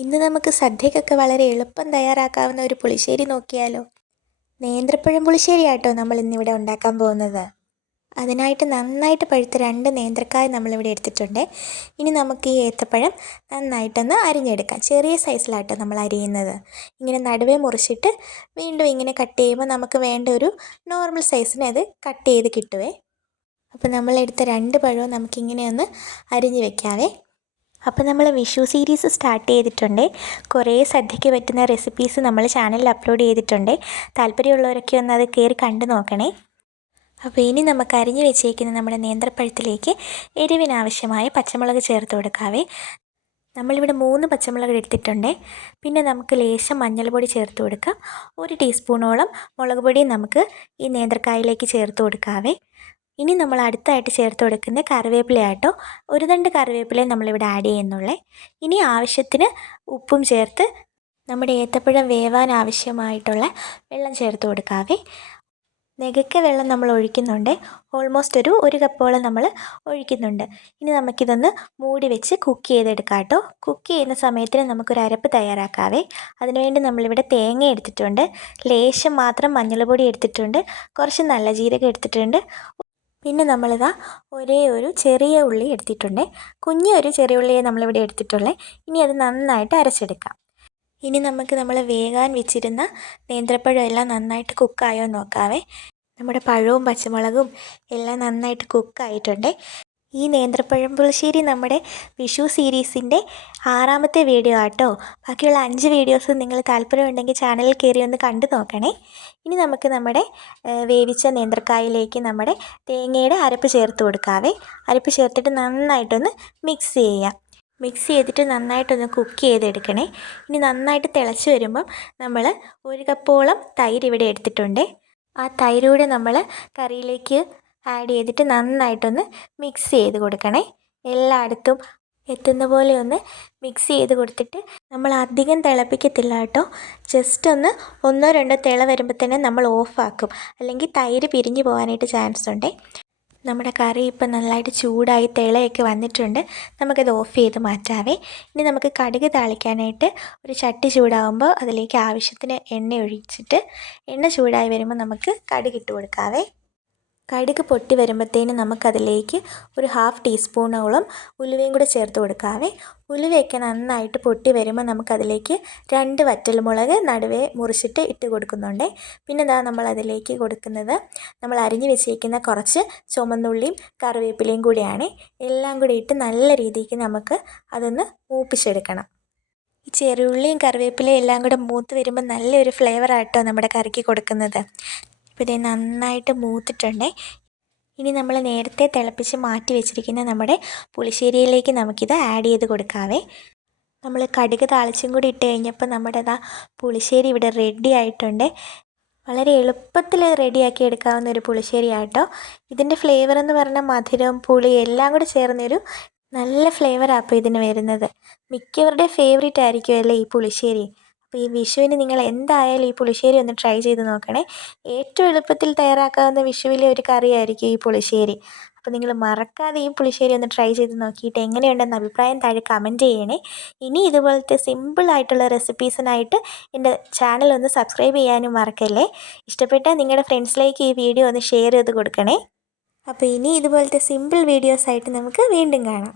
ഇന്ന് നമുക്ക് സദ്യക്കൊക്കെ വളരെ എളുപ്പം തയ്യാറാക്കാവുന്ന ഒരു പുളിശ്ശേരി നോക്കിയാലോ? നേന്ത്രപ്പഴം പുളിശ്ശേരിയാട്ടോ നമ്മൾ ഇന്നിവിടെ ഉണ്ടാക്കാൻ പോകുന്നത്. അതിനായിട്ട് നന്നായിട്ട് പഴുത്ത 2 നേന്ത്രക്കായ നമ്മളിവിടെ എടുത്തിട്ടുണ്ട്. ഇനി നമുക്ക് ഈ ഏത്തപ്പഴം നന്നായിട്ടൊന്ന് അരിഞ്ഞെടുക്കാം. ചെറിയ സൈസിലാട്ടോ നമ്മൾ അരിയുന്നത്. ഇങ്ങനെ നടുവേ മുറിച്ചിട്ട് വീണ്ടും ഇങ്ങനെ കട്ട് ചെയ്യുമ്പോൾ നമുക്ക് വേണ്ട ഒരു നോർമൽ സൈസിന് അത് കട്ട് ചെയ്ത് കിട്ടുവേ. അപ്പോൾ നമ്മളെടുത്ത 2 പഴവും നമുക്കിങ്ങനെ ഒന്ന് അരിഞ്ഞ് വെക്കാവേ. അപ്പോൾ നമ്മൾ വിഷു സീരീസ് സ്റ്റാർട്ട് ചെയ്തിട്ടുണ്ട്. കുറേ സദ്യയ്ക്ക് പറ്റുന്ന റെസിപ്പീസ് നമ്മൾ ചാനലിൽ അപ്ലോഡ് ചെയ്തിട്ടുണ്ട്. താല്പര്യമുള്ളവരൊക്കെ ഒന്ന് അത് കയറി കണ്ടു നോക്കണേ. അപ്പോൾ ഇനി നമുക്ക് അരിഞ്ഞു വെച്ചേക്കുന്ന നമ്മുടെ നേന്ത്രപ്പഴത്തിലേക്ക് എരിവിനാവശ്യമായ പച്ചമുളക് ചേർത്ത് കൊടുക്കാവേ. നമ്മളിവിടെ 3 പച്ചമുളക് എടുത്തിട്ടുണ്ട്. പിന്നെ നമുക്ക് ലേശം മഞ്ഞൾപ്പൊടി ചേർത്ത് കൊടുക്കാം. 1 ടീസ്പൂണോളം മുളക് പൊടിയും നമുക്ക് ഈ നേന്ത്രക്കായയിലേക്ക് ചേർത്ത് കൊടുക്കാവേ. ഇനി നമ്മൾ അടുത്തായിട്ട് ചേർത്ത് കൊടുക്കുന്ന കറിവേപ്പിലയാട്ടോ. 1 തണ്ട് കറിവേപ്പിലയും നമ്മളിവിടെ ആഡ് ചെയ്യുന്നുള്ളേ. ഇനി ആവശ്യത്തിന് ഉപ്പും ചേർത്ത് നമ്മുടെ ഏത്തപ്പഴം വേവാൻ ആവശ്യമായിട്ടുള്ള വെള്ളം ചേർത്ത് കൊടുക്കാവേ. നെകയ്ക്ക വെള്ളം നമ്മൾ ഒഴിക്കുന്നുണ്ട്. ഓൾമോസ്റ്റ് ഒരു കപ്പോളം നമ്മൾ ഒഴിക്കുന്നുണ്ട്. ഇനി നമുക്കിതൊന്ന് മൂടി വെച്ച് കുക്ക് ചെയ്തെടുക്കാം കേട്ടോ. കുക്ക് ചെയ്യുന്ന സമയത്തിന് നമുക്കൊരു അരപ്പ് തയ്യാറാക്കാവേ. അതിനുവേണ്ടി നമ്മളിവിടെ തേങ്ങ എടുത്തിട്ടുണ്ട്, ലേശം മാത്രം മഞ്ഞൾപ്പൊടി എടുത്തിട്ടുണ്ട്, കുറച്ച് നല്ല ജീരകം എടുത്തിട്ടുണ്ട്. പിന്നെ നമ്മളിതാ ഒരു ചെറിയ ഉള്ളി എടുത്തിട്ടുണ്ട്. കുഞ്ഞൊരു ചെറിയ ഉള്ളിയെ നമ്മളിവിടെ എടുത്തിട്ടുള്ളേ. ഇനി അത് നന്നായിട്ട് അരച്ചെടുക്കാം. ഇനി നമുക്ക് നമ്മൾ വേകാൻ വെച്ചിരുന്ന നേന്ത്രപ്പഴം എല്ലാം നന്നായിട്ട് കുക്കായോ നോക്കാവേ. നമ്മുടെ പഴവും പച്ചമുളകും എല്ലാം നന്നായിട്ട് കുക്കായിട്ടുണ്ട്. ഈ നേന്ത്രപ്പഴം പുളിശ്ശേരി നമ്മുടെ വിഷു സീരീസിൻ്റെ 6ാമത്തെ വീഡിയോ ആട്ടോ. ബാക്കിയുള്ള 5 വീഡിയോസ് നിങ്ങൾ താല്പര്യമുണ്ടെങ്കിൽ ചാനലിൽ കയറി ഒന്ന് കണ്ടു നോക്കണേ. ഇനി നമുക്ക് നമ്മുടെ വേവിച്ച നേന്ത്രക്കായയിലേക്ക് നമ്മുടെ തേങ്ങയുടെ അരപ്പ് ചേർത്ത് കൊടുക്കാവേ. അരപ്പ് ചേർത്തിട്ട് നന്നായിട്ടൊന്ന് മിക്സ് ചെയ്യാം. മിക്സ് ചെയ്തിട്ട് നന്നായിട്ടൊന്ന് കുക്ക് ചെയ്തെടുക്കണേ. ഇനി നന്നായിട്ട് തിളച്ച് വരുമ്പം നമ്മൾ 1 കപ്പോളം തൈര് ഇവിടെ എടുത്തിട്ടുണ്ട്. ആ തൈര് കൂടെ നമ്മൾ കറിയിലേക്ക് ആഡ് ചെയ്തിട്ട് നന്നായിട്ടൊന്ന് മിക്സ് ചെയ്ത് കൊടുക്കണേ. എല്ലായിടത്തും എത്തുന്ന പോലെ ഒന്ന് മിക്സ് ചെയ്ത് കൊടുത്തിട്ട് നമ്മൾ അധികം തിളപ്പിക്കത്തില്ല കേട്ടോ. ജസ്റ്റ് ഒന്ന് 1-2 തിള വരുമ്പോൾ തന്നെ നമ്മൾ ഓഫാക്കും. അല്ലെങ്കിൽ തൈര് പിരിഞ്ഞു പോകാനായിട്ട് ചാൻസ് ഉണ്ട്. നമ്മുടെ കറി ഇപ്പം നല്ലതായിട്ട് ചൂടായി തിളയൊക്കെ വന്നിട്ടുണ്ട്. നമുക്കത് ഓഫ് ചെയ്ത് മാറ്റാവേ. ഇനി നമുക്ക് കടുക് താളിക്കാനായിട്ട് ഒരു ചട്ടി ചൂടാകുമ്പോൾ അതിലേക്ക് ആവശ്യത്തിന് എണ്ണ ഒഴിച്ചിട്ട് എണ്ണ ചൂടായി വരുമ്പോൾ നമുക്ക് കടുക് ഇട്ട് കൊടുക്കാവേ. കടുക് പൊട്ടി വരുമ്പോഴത്തേനും നമുക്കതിലേക്ക് ഒരു 1/2 ടീസ്പൂണോളം ഉലുവയും കൂടെ ചേർത്ത് കൊടുക്കാവേ. ഉലുവയൊക്കെ നന്നായിട്ട് പൊട്ടി വരുമ്പോൾ നമുക്കതിലേക്ക് 2 വറ്റൽമുളക് നടുവേ മുറിച്ചിട്ട് ഇട്ട് കൊടുക്കുന്നുണ്ട്. പിന്നെ നമ്മളതിലേക്ക് കൊടുക്കുന്നത് നമ്മൾ അരിഞ്ഞു വെച്ചിരിക്കുന്ന കുറച്ച് ചുമന്നുള്ളിയും കറിവേപ്പിലയും കൂടിയാണ്. എല്ലാം കൂടി ഇട്ട് നല്ല രീതിക്ക് നമുക്ക് അതൊന്ന് മൂപ്പിച്ചെടുക്കണം. ഈ ചെറിയുള്ളിയും കറിവേപ്പിലയും എല്ലാം കൂടെ മൂത്ത് വരുമ്പോൾ നല്ലൊരു ഫ്ലേവറായിട്ടോ നമ്മുടെ കറിക്ക് കൊടുക്കുന്നത്. ഇപ്പോൾ ഇത് നന്നായിട്ട് മൂത്തിട്ടുണ്ട്. ഇനി നമ്മൾ നേരത്തെ തിളപ്പിച്ച് മാറ്റി വെച്ചിരിക്കുന്ന നമ്മുടെ പുളിശ്ശേരിയിലേക്ക് നമുക്കിത് ആഡ് ചെയ്ത് കൊടുക്കാവേ. നമ്മൾ കടുക് താളിച്ചും കൂടി ഇട്ട് കഴിഞ്ഞപ്പോൾ നമ്മുടെ പുളിശ്ശേരി ഇവിടെ റെഡി ആയിട്ടുണ്ട്. വളരെ എളുപ്പത്തിൽ റെഡിയാക്കി എടുക്കാവുന്ന ഒരു പുളിശ്ശേരി ആട്ടോ. ഇതിൻ്റെ ഫ്ലേവർ എന്ന് പറഞ്ഞാൽ മധുരം പുളി എല്ലാം കൂടി ചേർന്നൊരു നല്ല ഫ്ലേവറാണ് അപ്പോൾ ഇതിന് വരുന്നത്. മിക്കവരുടെ ഫേവറേറ്റ് ആയിരിക്കുമല്ലേ ഈ പുളിശ്ശേരി. അപ്പോൾ ഈ വിഷുവിന് നിങ്ങൾ എന്തായാലും ഈ പുളിശ്ശേരി ഒന്ന് ട്രൈ ചെയ്ത് നോക്കണേ. ഏറ്റവും എളുപ്പത്തിൽ തയ്യാറാക്കാവുന്ന വിഷുവിലെ ഒരു കറിയായിരിക്കും ഈ പുളിശ്ശേരി. അപ്പോൾ നിങ്ങൾ മറക്കാതെ ഈ പുളിശ്ശേരി ഒന്ന് ട്രൈ ചെയ്ത് നോക്കിയിട്ട് എങ്ങനെയുണ്ടെന്ന് അഭിപ്രായം താഴെ കമൻറ്റ് ചെയ്യണേ. ഇനി ഇതുപോലത്തെ സിമ്പിളായിട്ടുള്ള റെസിപ്പീസിനായിട്ട് എൻ്റെ ചാനൽ ഒന്ന് സബ്സ്ക്രൈബ് ചെയ്യാനും മറക്കല്ലേ. ഇഷ്ടപ്പെട്ടാൽ നിങ്ങളുടെ ഫ്രണ്ട്സിലേക്ക് ഈ വീഡിയോ ഒന്ന് ഷെയർ ചെയ്ത് കൊടുക്കണേ. അപ്പോൾ ഇനി ഇതുപോലത്തെ സിമ്പിൾ വീഡിയോസായിട്ട് നമുക്ക് വീണ്ടും കാണാം.